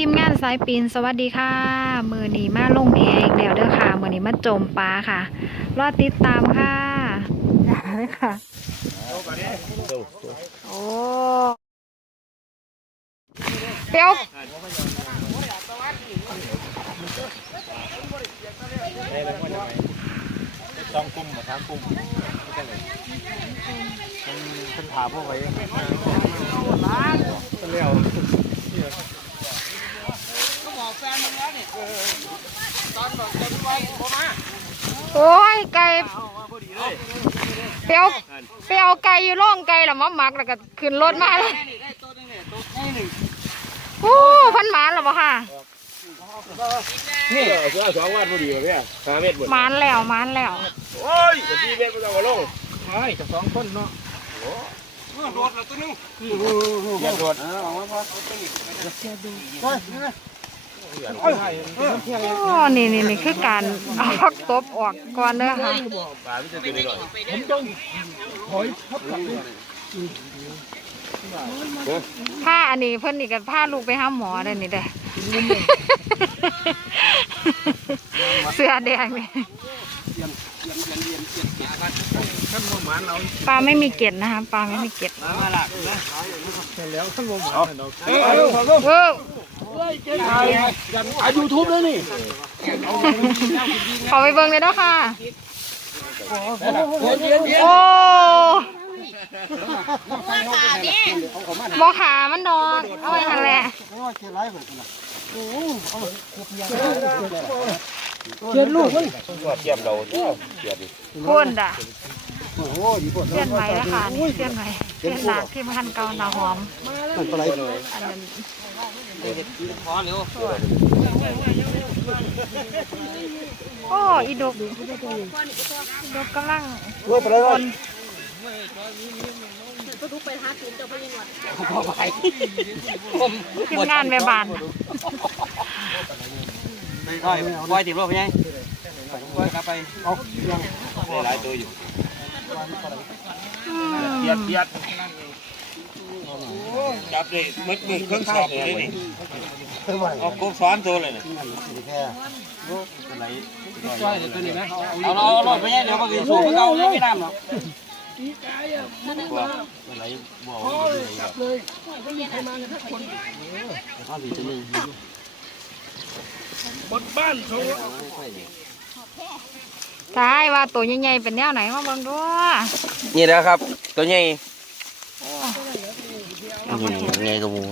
ทีมงานสายปีนสวัสดีค่ะ มือนีมาลงแหอีกแล้วเด้อค่ะ มือนีมาจมปลาค่ะ รอติดตามค่ะเลยค่ะ โอ้เปียวต้องกุ้มมาทางกุ้มมันเป็นถาพวกไว้เลี้ยว โอ้ยไก่เปียวเปียวไก่อยู่ร่องไก่แล้วมาหมักแล้วก็ขึ้นรถมาเลยโอ้พันหมานแล้วบ่ค่ะนี่เสือสองวันพอดีป่ะพี่ห้าเมตรหมดหมานแล้วหมานแล้วโอ้ยสี่เมตรไม่ต้องมาลงไอ้จะสองคนเนาะโดดแล้วตัวนึงอย่าโดดโอ้นี่นี่ นี่คือการเอาพักตบออกก่อนเด้อค่ะปลาไม่จะตัวนี้หน่อยผ้าอันนี้เพิ่นนี่กับผ้าลูกไปหาหมอเด้อนี่เด้อเสื้อแดงนี่ขั้นมหมานเราปลาไม่มีเกล็ดนะคะปลาไม่มีเกล็ดมาหลักนะแล้วขั้นมหมานเราเออเออ อายูทูบเลยนี่ขอไปเบิ่งเลยเด้อค่ะ โอ้บ่ขามันดอกเอาไว้หั่นแหละเกียนลูกมันเกียมเราเกียดิพุ่นด่ะเสี้ยนไหมนะคะนี่เสี้ยนไหมเสี้ยนหนักที่พันเก่าหนาหอมมันอะไรอันนั้น โอ้อีดกดกกำลังว่าอะไรวะทีมงานแม่บ้านไม่ค่อยปล่อยติดรถไปไงปล่อยกลับไปเอาหลายตัวอยู่อืเกียดเกียด จับเลยมึกมึกเครื่องสอบเลยนี่เอากุ้งซ้อนตัวเลยนี่ปล่อยตัวนี้นะเอาเอารถไปไงเดี๋ยวมากินสูบเขาไม่ไม่น้ำหรอกอะไรบ่าวใช่ว่าตัวใหญ่ๆเป็นแนวไหนมาเบิ่งดูนี่แหละครับ ตัวใหญ่ เอาไปเห็น ให ญ่กระมู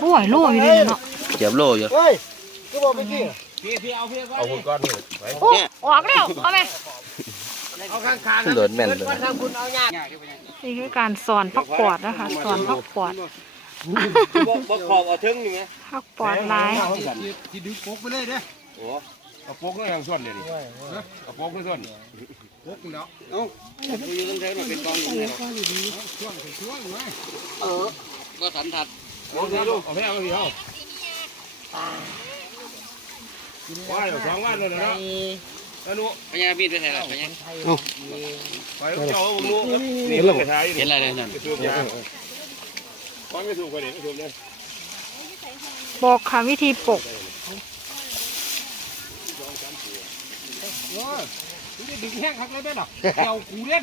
โอ้ยโลอยู่เลยเนาะเจียบโลอยู่เอาหุ่นก้อนนี่ไว้โอ้ออกแล้วเอาไหมโดดแม่นเลยนี่คือการสอนพักปอดนะคะสอนพักปอดบ่ขอบเอาถึงนี่ไงพักปอดลายที่ดึงโป๊กไปเลยเด้โอ้เอาโป๊กก็ยังส่วนเดียวนี่เอาโป๊กก็ส่วน โป๊กแล้วเอ้าอยู่ตรงไหนมันเป็นกองอยู่เลยเออก็สันทัดโป๊กนี่ลูกเอาไปเอาไปเอาว่าเดี๋ยวสองวันเลยนะแล้วนุพญาบีดไปไหนล่ะพญาไปเจ้าบุ้งนี่เราไปถ่ายเห็นอะไรเลยนั่นไปสูบยาก้อนไม่สูบกันนี่ไม่สูบเลยบอกค่ะวิธีปลูก ดึงแห้งคักเลยได้หรอเจ้ากูเล่น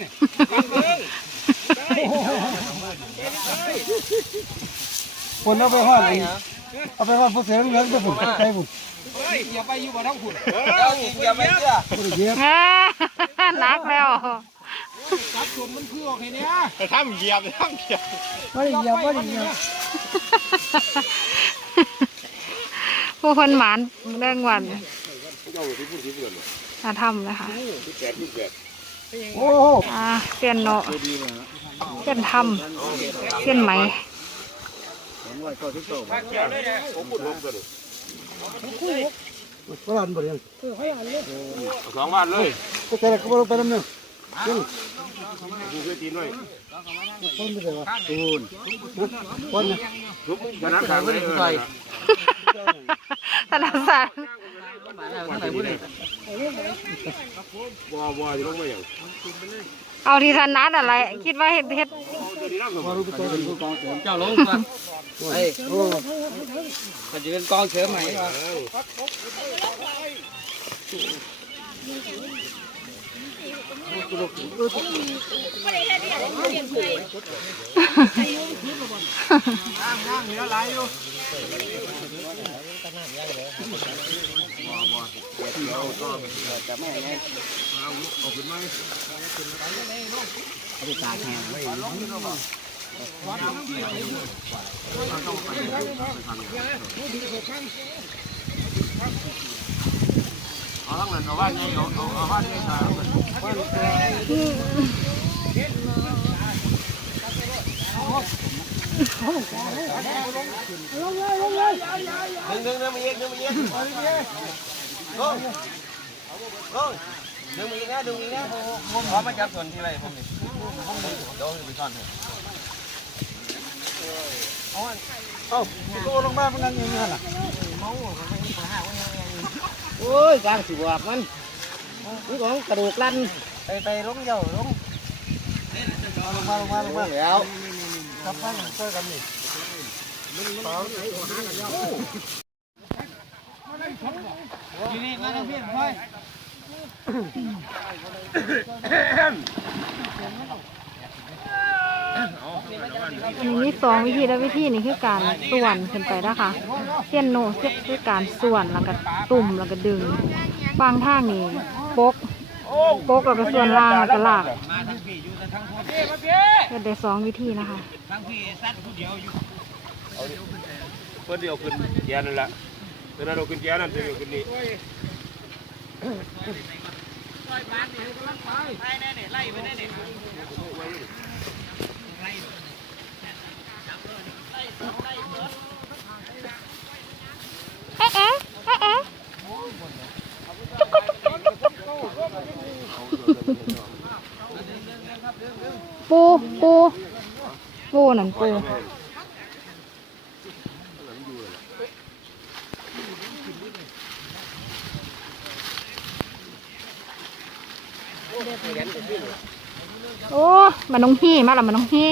คนเอาไปหอดไอ้เอาไปหอดผู้เสียเหลืองจะผุดใจผุดอย่าไปอยู่บ่ท้องคุณเจ้าอีกอย่าไม่เชื่อผู้เดียวอ่านักแล้วจับส่วนมันคือโอเคเนี่ยไปทำเหยียบไปทำเหยียบไม่ได้เหยียบไม่ได้เหยียบผู้คนหมานเรื่องวันเจ้าที่พูดที่เกิดเลย มาทำนะคะที่แปดที่แปดโอ้โหอ่าเสียนโนเสียนทำเสียนไหมผมพูดผมก็เลยก็รันบ่เรียนสองวันเลยก็แต่ก็บ่ลงไปน้ำหนึ่งดูเคยตีน้อยต้นไปเลยวะตูนคนเนี่ยทุกขนาดขาดเลยธนาสารบัวบัวที่ลงมาอย่าง เอาที่ถนัดอะไร คิดว่าเฮ็ดเฮ็ดเจ้าลงก่อนไอ้ก็จะเป็นกองเสริมให ม่ก่อน ดึงดึงดึงมาเองดึงมาเองลงลงดึงมาอีกน ะดึงอีกนะผมขอมาจับส่วนที่ไรผมนี่เดี๋ยวไปซ่อนเถอะเอ้าโตลงมามันนั่งอย่างนี้ล่ะโอ้ยกลางสิบวกมันนี่ของกระดูกลั่นไปไปลงเยาลงลงมาลงมาลงมาแล้วกลับบ้านช่วยกันนี่ ทีนี้มาแล้วพี่พ่อยอันนี้มีสองวิธีแล้ววิธีนี้คือการส่วนขึ้นไปนะคะเส้นโนเส้นคือการส่วนแล้วก็ตุ่มแล้วก็ดึงฟังท่างนี้ปกปกแล้วก็ส่วนล่างแล้วก็ลากกเฮ็ดได้สองวิธีนะคะทั้งพี่สั้นผู้เดียวอยู่เพื่อเดียวขึ้นแกนั่นแหละ เดี๋ยวเราขึ้นแกนั่นเดี๋ยวขึ้นนี่เอ๊ะเอ๊ะเอ๊ะเอ๊ะจุ๊กกุ๊กจุ๊กจุกจุ๊กจุ๊กปูปูปูนั่นปู โอ้ มันน้องฮี่มาละมันน้องฮี่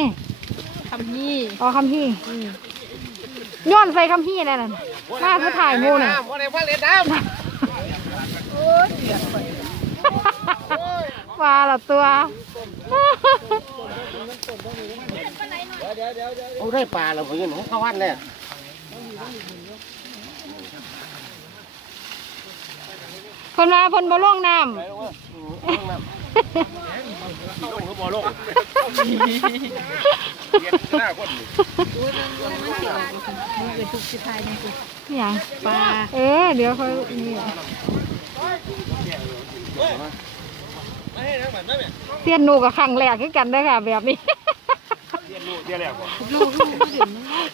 คำฮี่อ๋อคำฮี่ย้อนใส่คำฮี่แล้วนั่นมาคือถ่ายหมูน่ะว่าในว่าเล่นน้มาละตัวำโอ้ได้ปลาแล้วผมยังเข้าวันเลยคนมาคนบ่ล่วงน้ ลงก็บ่ลงเกียนหน้าคนนี่ำอย่างปลาเออเดี๋ยวค่อยนี่เตียนหนูกับครั้งแรกคือกันได้ค่ะ แบบนี้เรียนรู้เรียนแล้วบ่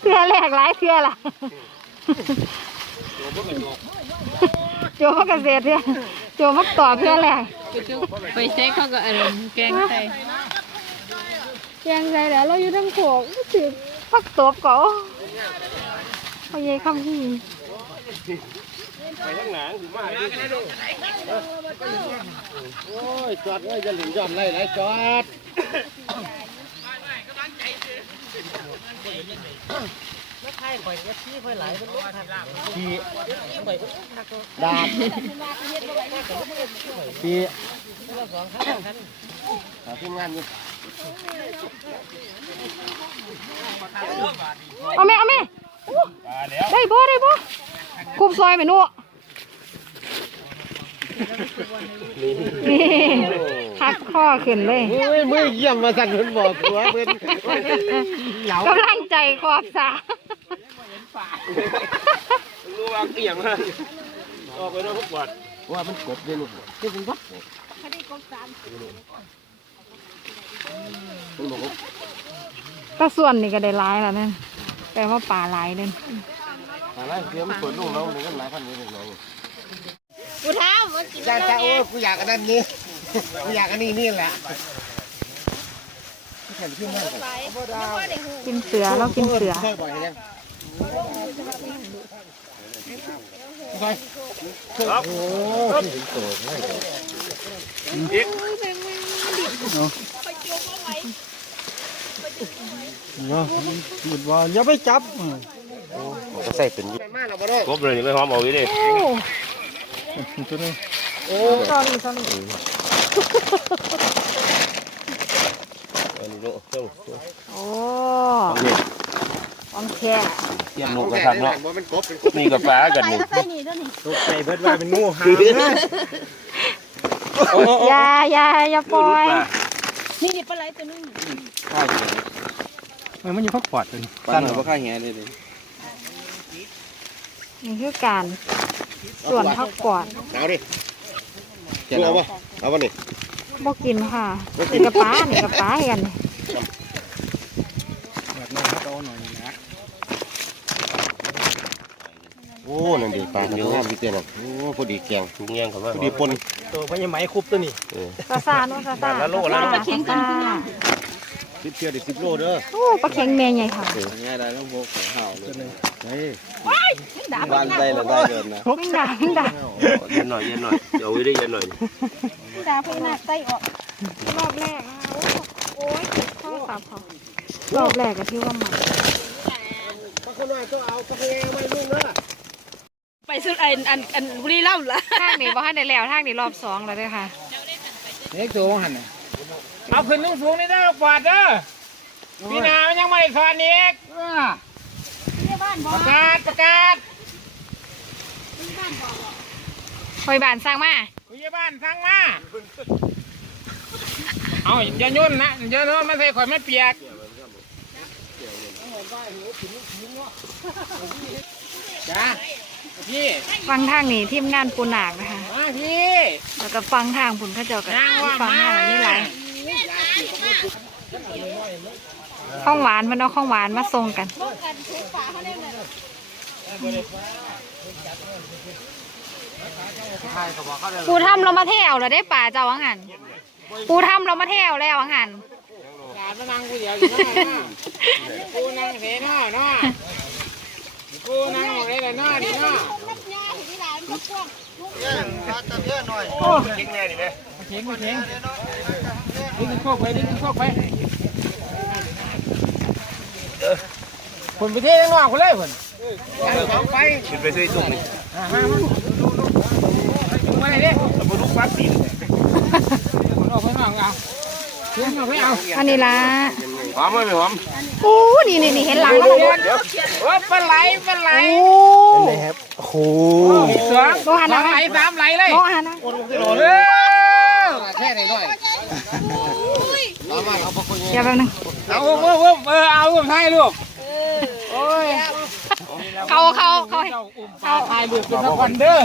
เทือแรกหลายเทือล่ะตัวบ่เป็นตัวโจมเกษตรเทือ โจมตอบเทือแรกไปเช็คเขาก็อารมณ์แกล้งใส่แยงใจแล้วเราอยู่ทั้งโขกถือพักตบก่อนพ่อเย่คำที่ไปข้างหลังถึงมาดิโอ้ยจอดไว้จะหลิงยอมไรไรจอด ขี่ดาบขี่หาทีมงานอยู่เอาแม่เอาแม่มาแล้วได้บ่ได้บ่คุมซอยไปนู่นนี่หักข้อขึ้นเลยโอ้ยมือเยี่ยมมาสั่นเพิ่นบอกหัวเพิ่นเหลากำลังใจขอบสา รู้ว่าเกี่ยงเลยออกไปแล้วพวกบอดว่ามันกบเลยลูกนี่เป็นวัดก็ส่วนนี่ก็ได้หลายแล้วนั่นแปลว่าป่าหลายเลยอะไรเดี๋ยมันเปิดลูกน้องเลยกันหลายพันนี่ลูกน้องกูเท้ามันกินจ้าจ้าโอ้กูอยากอันนั้นนี่กูอยากอันนี้นี่แหละกินเสือเรากินเสือ ไปครับโอ้ยโตไม่อีกเนาะหยุดว่าอย่าไปจับก็ใส่เป็นกบเลยนี่ไม่หอมเอาไว้ดิโอ้ตัวนี้โอ้ตอนนี้ตอนนี้อันนี้เนาะเจ้าโอ้ ของแค่เทียนนกกระทันเนาะนี่กับปลากันนี่ตกใจเบิดว่าเป็นงูหางนะอย่าอย่าอย่าปล่อยนี่ดิปลาไหลตัวนึงข้าวเหี่ยมันมันอยู่พักปอดเป็นปลาหน่อยบ่ข้าวเหี่ยเลยเลยนี่คือการส่วนพักก่อนเอาดิเอาป่ะเอาป่ะนี่บ่กินค่ะนี่กับป้านี่กับป้าให้กันนี่ แบบนั้นเขาหน่อยนะ โอ้นั่นดิ ปลาเยอะพี่เตี้ยน่ะโอ้พอดีแกงทุกแยงเขาว่าพอดีปนตัวพญาไหมคุบตัวนี้ซาซาโน่ซาซาละโลละซาซาสิบเที่ยวดิสิบโลเด้อโอ้ปลาเค็งแม่ใหญ่ค่ะง่ายได้แล้วโบกของห่าวเลยเฮ้ยบ้านได้ละได้เดินนะวิ่งด่าวิ่งด่าเย็นหน่อยเย็นหน่อยเอาไว้ได้เย็นหน่อยด่าพี่น่ะไส้ออกรอบแรกนะคะโอ้ยโทรศัพท์เขารอบแรกก็ที่ว่ามันไปสุดอันอันอันบุรีรัมย์ละทางนี้บ่ทันได้แล้วทางนี้รอบสองแล้วเด้อค่ะเล็กตัวหันเอาขึ้นนุ่งสูงนี่ได้กวาดเด้อพี่นามันยังไม่ได้สอนอีกประกาศประกาศคอยบานสร้างมาผู้ใหญ่บ้านสั่งมา เอาอย่ายุ่นนะอย่าโน้นมาใส่ข่อยไม่เปียก จ้า พี่ฟังทางนี้ทีมงานปูนากนะคะ มาพี่แล้วก็ฟังทางผุนเขาเจ้ากันฟังทางนี้ไรข้องหวานมันเอาข้องหวานมาส่งกันปูทำเรามาเที่ยวแล้วได้ป่าเจ้าวังหันปูทำเรามาเที่ยวแล้ววังหันการมานั่งกูเดียวอยู่นั่นน่ะกูนั่งเสนาเนาะ กูนั่งออกได้เลยนาะนี่เนาะเก่งแน่นี่แม่เข็งเข็งดึงโคกไปดึงโคกไปคนไปเที่ยวข้างนอกคนเลยคนไปขึ้นไปซื้อตุ้งนี่มามามาไหนดิแล้วมาลูกฟักตีนคนออกข้างนอกเอาเข็งออกไม่เอาอันนี้ละ หอมไหมไม่หอมโอ้นี่นี่นี่เห็นหลังแล้วเหรอเดี๋ยวโอ้ปลาไหลปลาไหลโอ้สองสองไหลสามไหลเลยโอ้หันนะเออแค่ไหนหน่อยเดี๋ยวแป๊บนึงเอาอุ้มอุ้มเออเอาอุ้มให้ลูกโอ้ยเขาเขาเขาเจ้าอุ้มปลาทายลูกเป็นนักวันเด้อ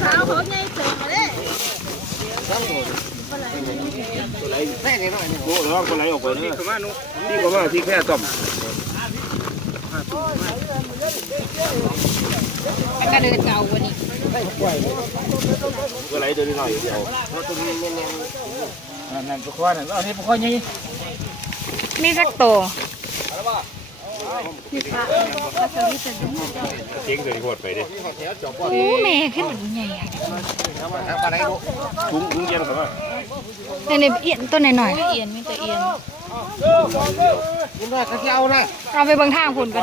เท้าเขาใหญ่เสริมมาเลยโอ้แล้วคนไหลออกไปนี่ประมาณนู้นี่ประมาที่แค่ต้มแล้วก็เดินเก่าวันนี้ตัวไหลตัวนี้หน่อยเดียวนั่นปลาคอนั่นเอานี่ปลาคอยังมีสักโตว เก่งตัวนี้โคตรไปดิโอ้แม่ขึ้นแบบใหญ่อะถุงถุงเย็นเขาว่าเนี่ยเนี่ยเอียนตัวหน่อยเอียนมีแต่เอียนคุณว่าเขาจะเอานะเอาไปเบิ่งทางพุ่นกัน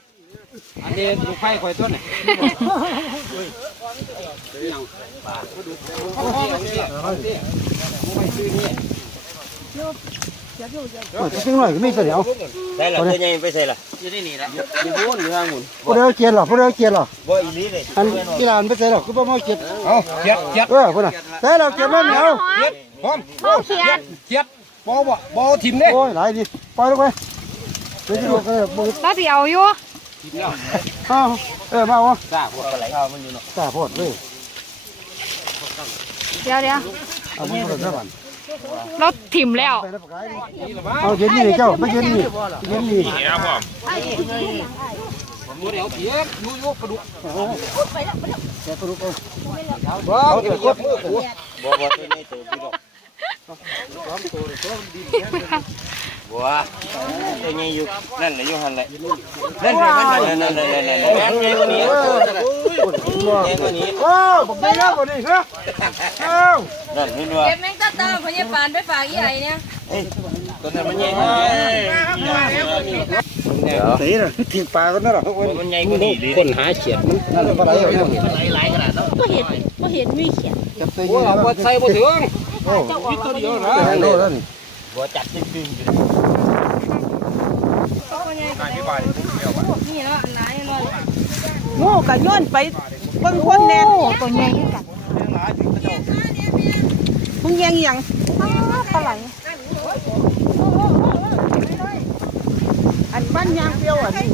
อันนี้ลูกไผ่ข่อยต้นนี่ซึ่งหน่อยก็มีตัวเดียวใส่ละตัวใหญ่ไปใส่ละอยู่ที่นี่แหละอยู่พูนอยู่ข้างหมุนพวกเดียวเกียร์หรอพวกเดียวเกียร์หรอบ่อีลีเลยอันกีฬาไปใส่หรอคือพ่อมาเกียร์เอาเกียร์เกียร์เออคนน่ะใส่หรอเกียร์นั่นเดียวเกียร์พร้อมโอ้เขียนเกียร์บอบ่บอทิมเนี่ยโอ้ยหลายดิปล่อยลงไปเดี๋ยวจะดูกันเลยมือเราสิเอาอยู่เออมาวะซ่าพวกอะไรเอามันอยู่เนาะตาโพดเลยเดี๋ยวเดี๋ยวเอามันมาเท่าไหร่รถถิ่มแล้ว เอาเย็นนี่เจ้าไม่เย็นนี่เย็นนี่ผมรู้เดี๋ยวเพี้ยยูยูปลาดุกว้าวเดี๋ยวกดมือกูบ่บ่ตัวนี้ตัวพี่ดอก บัวตัวนี้อยู่นั่นเลยอยู่หันเลยนั่นเลยนั่นนั่นนั่นนั่นนั่นแม่ใหญ่กว่านี้ใหญ่กว่านี้ว้าวผมได้แล้วบ่นี่เหรอเอ้านั่นเห็นว่าเก็บแมงตาตาพญาปานไปฝากอีไอ้เนี่ยตัวนั้นมันใหญ่กว่านี้ตีน่ะทิ้งปลากันนั่นหรอมันใหญ่กว่านี้คนหาเฉียดนั่นเป็นอะไรอยู่ก็เห็นก็เห็นมีเขียนจับตัวโอ้นี้เอาบ่ใส่บ่ถึง โอ้ยตัวเดียวนะโลนั่นบ่จัดจริงๆนี่เนาะอันไหนเนาะโง่ก็ย้อนไปเบิ่งคนแน่โอ้ตัวใหญ่ขึ้นกันมึงแยงอีหยังปลาไหลอันบ้านยางเปรียวอะนี่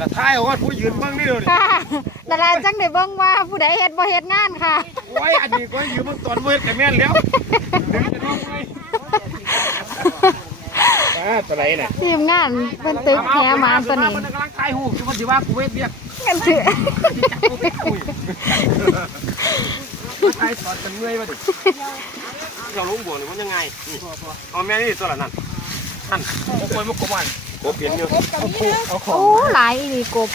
ละท้ายว่าผู้ยืนเบิ่งนี่เลยค่ะ ดาราจังได้เบิ่งว่าผู้ใดเฮ็ดบ่เฮ็ดงานค่ะ โอ้ยอันนี้ก็ยืนเบิ่งตอนเวทกับแม่นแล้วดึงจะน้องไงอ่าตัวไหนน่ะทีมงานเพิ่นตึกแหหมาตัวนี้มันกำลังถ่ายหูปมันสิว่ากูเวทเรียกกันเถอะถ่ายสอนกันเมื่อยมาดิเราลงบ่วนี่มันยังไงเอาแม่นี่ตัวละนั่นนั่นโอ้ยมันกบมันกบเปลี่ยนอยู่เอาขอโอ้หลายอีหลีกบ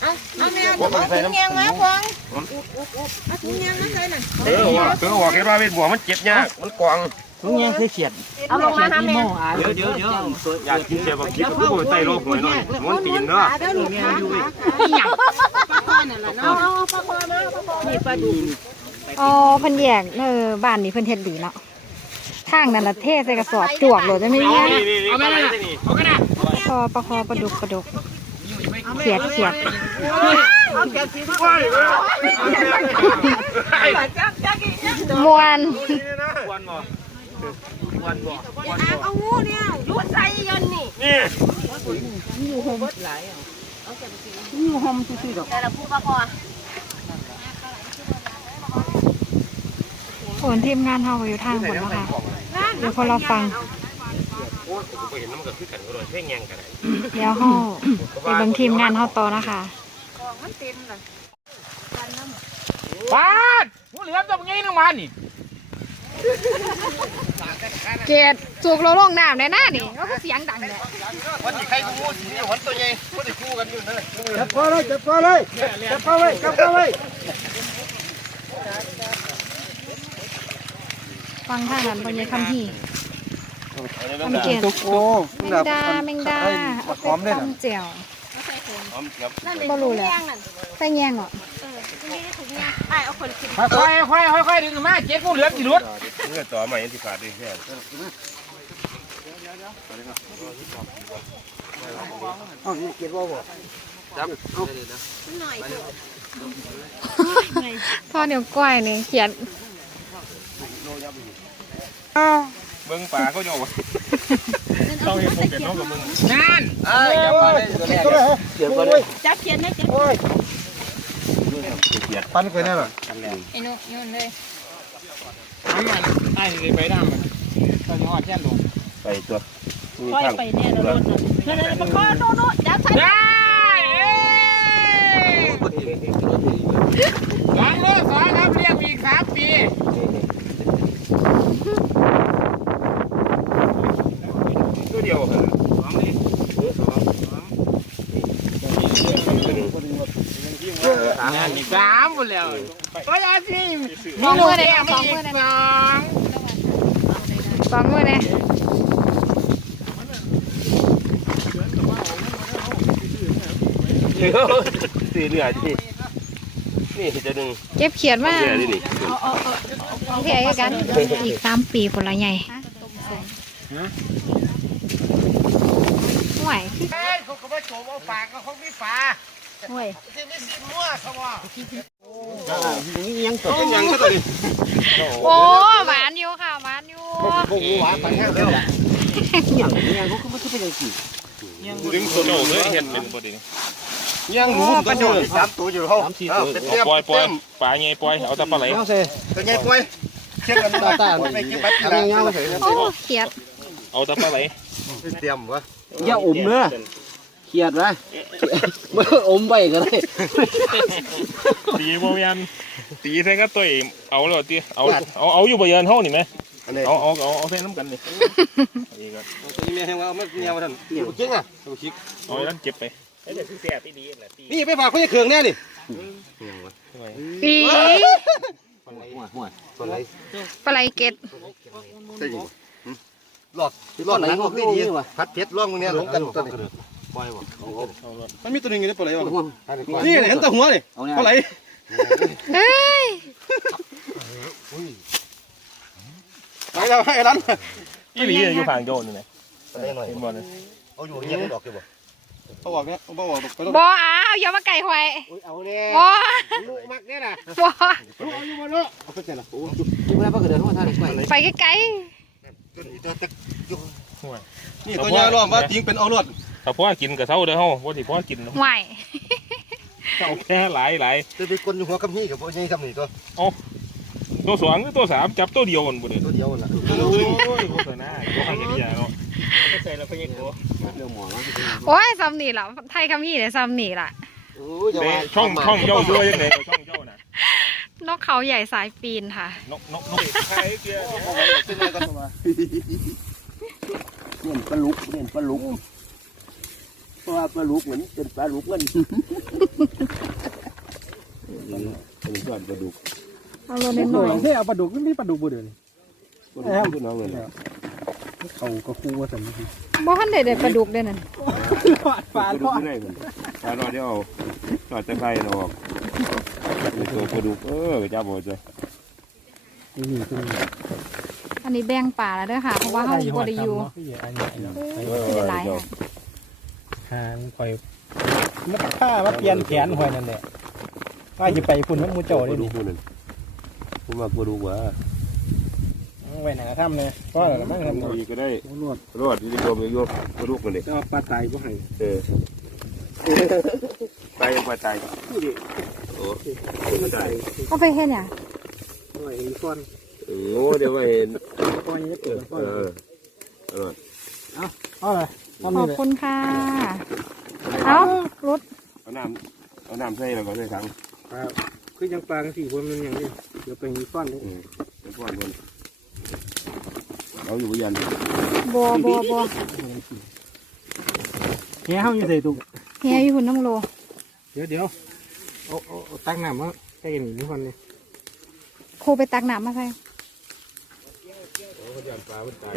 เอาแม่เอาถุงแยงมาพวงเอาถุงแยงมาใส่น่ะเออว่าเออว่าแค่ว่าเวทบัวมันเจ็บยากมันกวางทุกอย่างคือเฉียดเอาลงมาหาแม่เดี๋ยวเดี๋ยวเดี๋ยวอยากกินเจ็บแบบคิดคือบ่ใส่โลกหน่อยหน่อยมันตีนเนาะเดี๋ยวลูกค้าอ๋อเพิ่นแยกเออบ้านนี้เพิ่นเฮ็ดดีเนาะทางนั้นละเทใส่กระสอบจวกโหลดจะไม่แม่นเอาแม่นี่นี่เอากันนะคอปลาคอปลาดุกปลาดุก เขียดเขียดเอาแกสิโอ้ยจักจักอีหยังมวนวันบ่วันบ่เอางูเนี่ยรูดใส่ยันนี่นี่แต่ละผู้ประคอโอนทีมงานเฮาก็อยู่ทางบนแล้วค่ะเดี๋ยวพอเราฟัง โอ้ยกูเห็นมันก็คือกันก็เลยแท่งแยงกันเดี๋ยวเฮาไปเบิ่งทีมงานเฮาต่อนะคะปาดงูเหลือมตัวใหญ่นึงมานี่เกดสูกเราลงน้ำในหน้านี่ก็คือเสียงดังแหละวันนี้ใครกูงูสีวันตัวใหญ่ก็ได้คู่กันอยู่นั่นแหละจับปลาเลยจับปลาเลยจับปลาเลยจับปลาเลยฟังทางนั้นบรรยายคำที่ คำเกียรโอ้แมงดาแมงดาเอาไปต้มเจียวหอมครับบ่รู้เลยไปแยงเหรอไอ้เอาคนกินค่อยๆค่อยๆค่อยๆดึงมาเจ็ดงูเหลือมสิรุดนี่ต่อใหม่ยังที่ขาดดิแค่พ่อเดี๋ยวก้อยนี่เขียน เบิ้งปลาก็โยต้องเห็นผมเป็นน้องกับมึงนั่นเอ้ยจับมาเลยตัวแรกเดี๋ยวก็ได้จับเขียนให้จับปั้นไปได้หรอไอ้นุโยนเลยอันนั้นไอ้นี่ไปดำมันตอนนี้หอดแช่นลงไปตัวค่อยไปเนี่ยเราโดนนั่นนั่นประคอโน่นโน่นจับใส่ได้เอ้ยสองโลสองครับเรียกอีกสามปีตัวเดียวเหรอสองนี่สองงานอีกสามหมดแล้วโอ้ยอาสิสองมือเลยนะสองงมือเลยสนะองสองมือเลยสี่เหลือที่นี่จะดึงเก็บเขียนมาเหลือที่นี่โอเคกัน อีกสามปีคนละใหญ่ ห่วยเฮ้ยเขาก็ไม่โฉมเอาปากก็คงมีฝาห่วยที่ไม่สิมั่วเขาว่ายังตัวยังก็ตัวนี้โอ้หวานอยู่ค่ะหวานอยู่โอ้โหหวานไปแห้งแล้วดึงตัวโน้เลยเห็นเป็นบ่ดิยังรู้ตัวเดียวสามตัวอยู่ห้องเาเป็นเตี้ยปล่อยปล่อยเตี้ยปลาไงปล่อยเอาแต่ปลาไหลตัวใหญ่ปล่อยเชื่อกันตาตาไปกินบัตรทำยังไงโอ้เขียดเอาแต่ปลาไหลเตรียมวะ อย่าอมเนื้อเครียดนะบ่อมไปก็ได้ตีบ่แม่นตีใส่ก็ตัวเองเอาแล้วตีเอาเอาเอาอยู่บ่เยินเฮานี่ไหมอันนี้เอาเอาเอาเอาใส่น้ำกันนี่นี่ก็ตัวนี้แม่ให้ว่ามันเงี้ยว่าท่านจริงอะตัวชิกเอาไว้นั่นเก็บไปนี่ไปฝากเขาจะเคืองแน่ดิปีตัวไหนปลาไหลเกตใช่ยิง หลอดหลอดไหนก็คือดีพัดเพชรร่องตรงนี้หลงกันตัวนี้มันมีตัวนึงอยู่ในปลาไหลวะนี่เห็นแต่หัวเลยเอาเนี่ยปลาไหลเฮ้ยไปเราให้ร้านอีหลีอยู่ข้างโยนนี่นะปลาไหลหน่อยเห็นบ่นี่เอาอยู่เงี้ยดอกเลยบ่เอาออกเนี่ยเอาออกไปแล้วบออ้าวอย่ามาไก่หวยเอาเนี่ยบอลูกมักเนี่ยนะบอเอาอยู่บนเนาะเอาไปเสร็จละโอ้กินไปแล้วก็เดินเข้ามาทางนี้ไปไปไกลตั นี้ตัวยนี่ตัวใหญ่ล้อมว่าจริงเป็นเอารวดถ้าพ่อกินก็เท่าเด้อเฮาบ่สิพ่อกินๆไหวเอาแค่หลายหลายจะไปกลอยู่หัวคำนี้กับพวกนี้คำนี้ตัวตัวสองหรือตัวสามจับตัวเดียวกันบ่เด้ตัวเดียวน่ะโอ้ยโฆษณาบ่ให้เห็นยาเนาะเรื่องหมอเนะโอ้ยซ้ำนี่ล่ะไทยคำพี่เลยซ้ำนี่ล่ะช่องช่องเจ้าด้วยยังไงช่องเจ้าน่ะ นกเขาใหญ่สายปีนค่ะ นกนกนกไข่เกียร์เป็นไงกันมาเล่นปลาลุกเล่นปลาลุกเพราะว่าปลาลุกเหมือนเป็นปลาลุกเงินเป็นก้อนปลาดุกเอาลงนิดหน่อยเฮ้ยเอาปลาดุกนี่ปลาดุกบ่เดี๋ยวนี้ปลาดุกน้องเงินเขาก็คู่ว่าสมมติบ่ทันได้ได้ปลาดุกเด้อนั่นปลาปลาทดุกอดไม่ได้มันปลาหน่อยเดียวหน่อยตะไคร้ออก ตัวปลาดุกเออจับหมดเลยนี่คืออันนี้แบ่งป่าแล้วเด้อค่ะ เพราะว่าเฮาบ่ได้อยู่อันหลายค่ะทางคอยมันผ้ามาเปลี่ยนแขนหอยนั่นแหละว่าจะไปพุ่นน้ำมูโจปได้ลาดุดิกนั่นผมว่าปลาดุกว่าไว้หนาถ้ำเลยก็อะไรบ้างครับดีก็ได้รอดรอดที่รวมอยู่ปลาดุกกันเลยจะปลาตายก็ให้เออตายยังปลาตาย โอ้ปลาตายเอาไปเฮ็ดหยังหอยก้อนโอ้เดี๋ยวมาเห็นก้อนนี้เกิดเออเออเอาเลยขอบคุณค่ะ เอารุดเอาน้ำเอาน้ำใส่แล้วก็ใส่ถังคือยังปลาสี่คนมันอย่างนี้เดี๋ยวเป็นก้อนเลยเป็นก้อนคนเอาอยู่ยันบัวบัวบัวเฮียเขาอยู่ใส่ตุ้งเฮียอยู่หุ่นน้ำโล เดี๋ยวเดี๋ยว เอาเอาตั้งน้ำมาใส่กันนี่คนเลยครูไปตักน้ำมาใส่เขายันปลามันตาย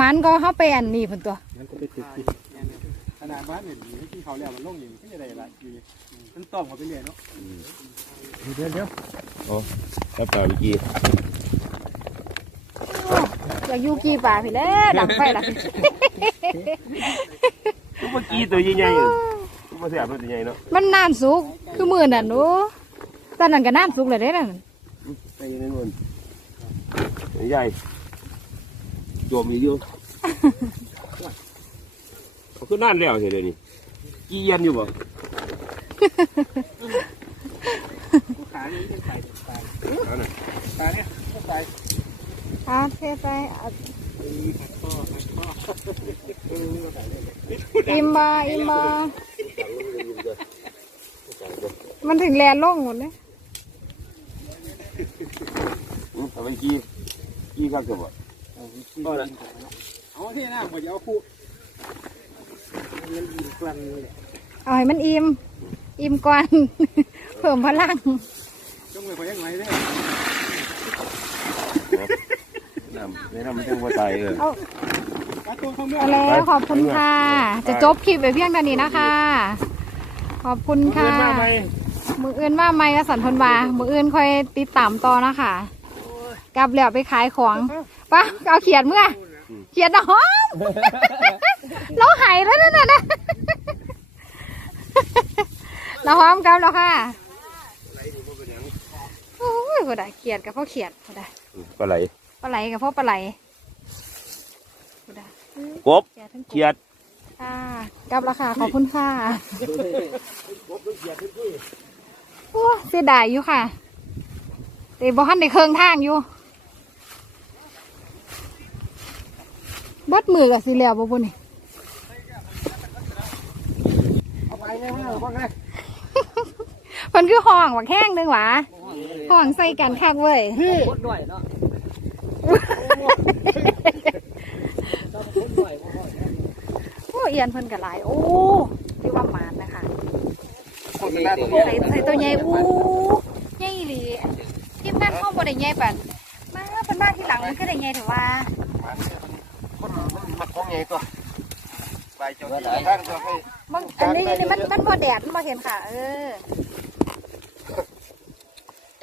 มันก็เข้าไปอันนี้พุ่นตัวนั่นก็ไปติดติดขนาดบ้านเนี่ยที่เขาแล้วมันลงอยู่ก็จะได้ละอยู่มันต้อมเขาไปเรื่อยเนาะเดี๋ยวเดี๋ยวแล้วปลาวิกีอยากอยู่กี่ป่าพี่แล้ดังไฟละ เมื่อกี้ตัวใหญ่ๆมาเสียบตัวใหญ่เนาะมันน้ำสุกคือมือนั่นโอ้ตอนนั้นก็น้ำสุกเลยเด้นั่นไปในนู่นใหญ่โจมอยู่เขาขึ้นนั่นแล้วเฉยเลยนี่กี่ยันอยู่บ่ขานี่เป็นสายตายตาเนี่ยตายเอาเทไปเอาอิมบาอิมบามันถึงแลนล่องหมดเลยทำไมกี่กี่ข้างเกือบบ่ก็แล้วเอาที่หน้าผมจะเอาคู่มันยิงกลันเลยเอาให้มันอิ่มอิ่มก่อนเพิ่มพลังต้องไปยังไงเนี่ย น้ำไม่ทำไม่ต้องมาตายเออเอาปลาตัวเขาเมื่อเอาแล้วขอบคุณค่ะจะจบคลิปไปเพียงเท่านี้นะคะ ขอบคุณค่ะ มืออื่นว่าไม่กสันพนวามืออื่นค่อยติดตามต่อนะคะ กลับแล้วไปขายของปะเอาเขียนเมื่อเขียนน้อม เราหายแล้วนั่นน่ะนะเราหอมกลับแล้วค่ะโอ้ยก็ได้เขียดกับพ่อเขียดก็ได้ ปลาไหล ปลาไหลกับพ่อปลาไหลดูดะกบแกะทั้งกบเขียดค่ะกลับราคาขอบคุณค่ะโอ้เสียดายอยู่ค่ะเดี๋ยวบอหันในเครื่องทางอยู่เบดมือกับสีเหลวบ่บุนี่เอาไปไงว่าไงเพิ่นคือห้องว่าแข้งนึงหวะห้องใส่กันคักเว้ยโโอ้เอียนเพิ่นกับหลาย โอ้ที่ว่าหมานนะคะใส่ใส่ตัวใหญ่อู้ใหญ่อีหลีทีมงานเข้าบ่ได้ใหญ่ปานมาเพิ่นมาที่หลังมันก็ได้ใหญ่ถือว่าคนมันของใหญ่ตัวไปเจ้าที่ข้างตัวให้บางอันนี้นี่มันมันบ่แดดมันบ่เห็นค่ะ เออ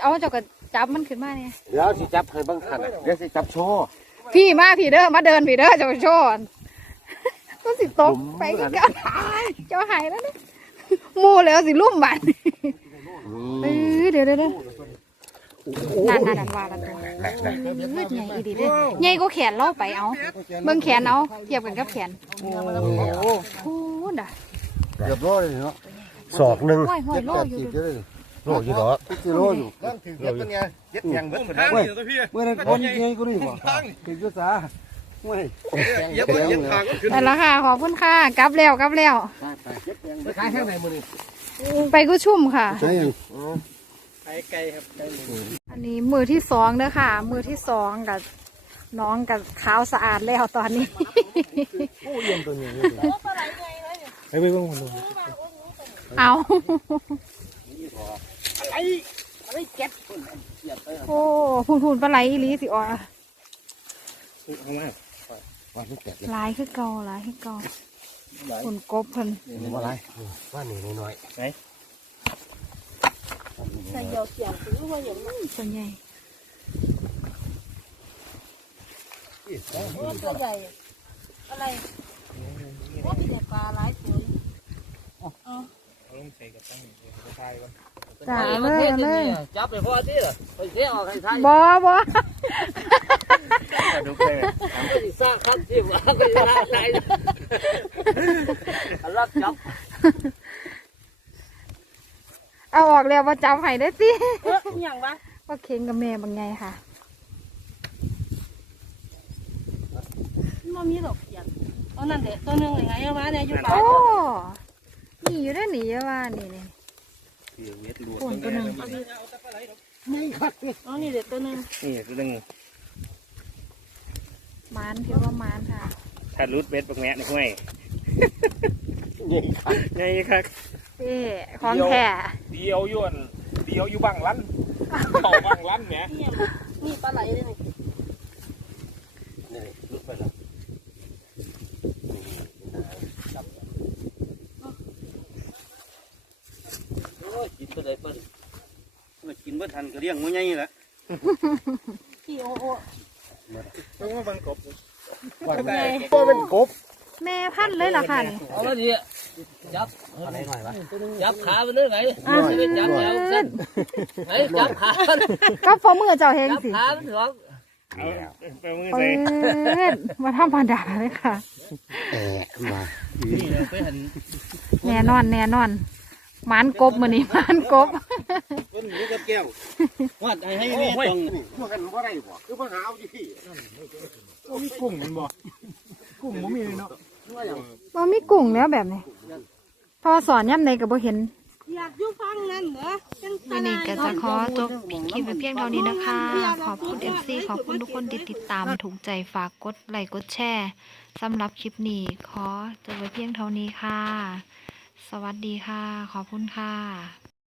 เอาเจ้าก็ จับมันขึ้นมาเนี่ยเดี๋ยวสิจับให้เบิ่งขันเดี๋ยวสิจับโชว์พี่มาพี่เด้อมาเดินพี่เด้อเจ้าโชว์ก็สิตกไปกันเจ้าหายแล้วเนี่ยหมูแล้วสิลุ่มบันเออเดี๋ยวเดี๋ยวเดี๋ยวนั่นนั่นนั่นว่ากันตัวเออใหญ่อีดีเด้อใหญ่ก็แขนเล่าไปเอาเบิ่งแขนเอาเทียบกันกับแขนโอ้โหด่ะเกือบโลเลยเนาะศอกหนึ่งห้อยห้อยโลอยู่ดู โลอยู่หรอกิโลอยู่เย็ดเป็นไงเย็ดยังเบิ้ลเหมือนกันเว้ยเมื่อนั้นคนยังกูนี่บ่ถึงภาษาไม่เย็ดเย็ดทางก็ขึ้นแต่ละค่ะขอบคุณค่ะกลับแล้วกลับแล้วไปขายทางไหนมือนี่ไปกุชุ่มค่ะใช่ยังอันนี้มือที่สองเด้อค่ะ มือที่สองกับน้องกับเท้าสะอาดแล้วตอนนี้โอ้ยยังตัวนี้ไปไปเบิ่งมันดูเอา โอ้พูนพูนปลาไหลอีหลีสิอ๋อว่าที่แตกลายคือเก่าลายคือเก่าผนกบเพิ่นนี่ว่าไรว่านี่น้อยใส่เหี่ยวเขียวคือว่าอย่างนั้นส่วนใหญ่ตัวใหญ่อะไรว่ามีแต่ปลาหลายตัว จ้าเลยเลย จับไปพอที่เหรอไปเที่ยวใครทายบอบอดูไปก็สิสร้างคำที่ว่าก็จะได้ใจรับจับเอาออกแล้วว่าจำให้ได้สิเอออย่างวะว่าเค็งกับแม่บางไงค่ะมันมีดอกเขียนเอานั่นเด็ตัวหนึงเลยไงเอามาเนี่ยอยู่ปลาโอ้นี่อยู่ได้หนีเยอะว่านี่นี่ โอนตัวหนึ่งเอานี่เด็ตัวหนึงนี่ตัวหนึงมานถือว่ามานค่ะถ้ารูดเบ็ดปักแม่ในห้วยๆนี่ไงครับเอ้ของแท้เดียวอยวนเดียวอยู่บังลันต่อบังลันแหมนี่นี่ปลาไหลเลยนี่นี่ลุกไปแล้ว โอ้ย กินไปเลยเปิ้ลเมื่อกินบ่ทันก็เลี้ยงมันใหญ่แหละพี่โอ้โหต้องมาบังกบว่าเป็นกบแม่พันธุ์เลยเหรอค่ะนี่เอาละดิจับอะไรหน่อยวะจับขามันเลยไงไม่ได้จับแล้วเส้นไอ้จับขามันก็พอมือเจ้าเฮงจับสิขามันหรอกเอาไปมือเปิใส่ดมาธรรมดาเลยค่ะแอะมานี่เลยไปหันแน่นอนแน่นอน หมานกบมือนี้หมานกบต้นหมูกับแก้ววัดให้ให้แม่ตรงพวกกันบ่ได้บ่คือปัญหาเอาที่พี่มีกุ้งมันบ่กุ้งมันมีเนาะมันมีกุ้งแล้วแบบนี้พอสอนย่ำในกับบ่เห็น อยากอยู่ฟังนั่นเหรอเป็นตาวันลานี้ยก็จะขอจบคลิปไว้เพียงเท่านี้นะคะ ขอบคุณเอฟซีขอบคุณทุกคนที่ติดตามถูกใจฝากกดไลค์กดแชร์สำหรับคลิปนี้ขอจบไว้เพียงเท่านี้ค่ะ สวัสดีค่ะ ขอบคุณค่ะ